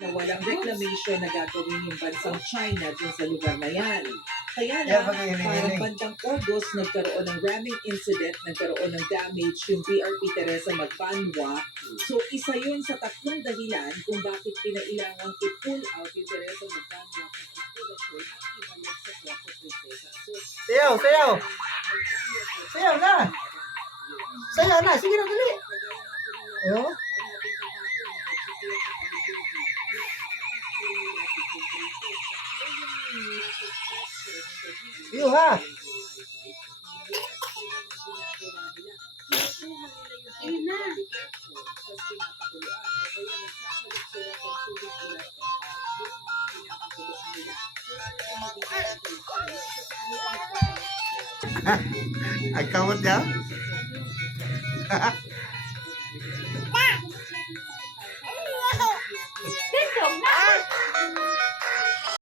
na walang reclamation na gagawin yung bansang China dun sa lugar na yan. Kaya lang, parang bandang August, nagkaroon ng ramming incident, nagkaroon ng damage yung BRP Teresa Magbanwa. So, isa yun sa tatlong dahilan kung bakit kinailangang i-pull out yung Teresa Magbanwa sa circulation at ibalik sa Puerto Princesa. So, Sayaw, sayaw! Sayaw na! Sayaw na! Sige na, dali! Ayo. Iyo ha! Ang kamot niya?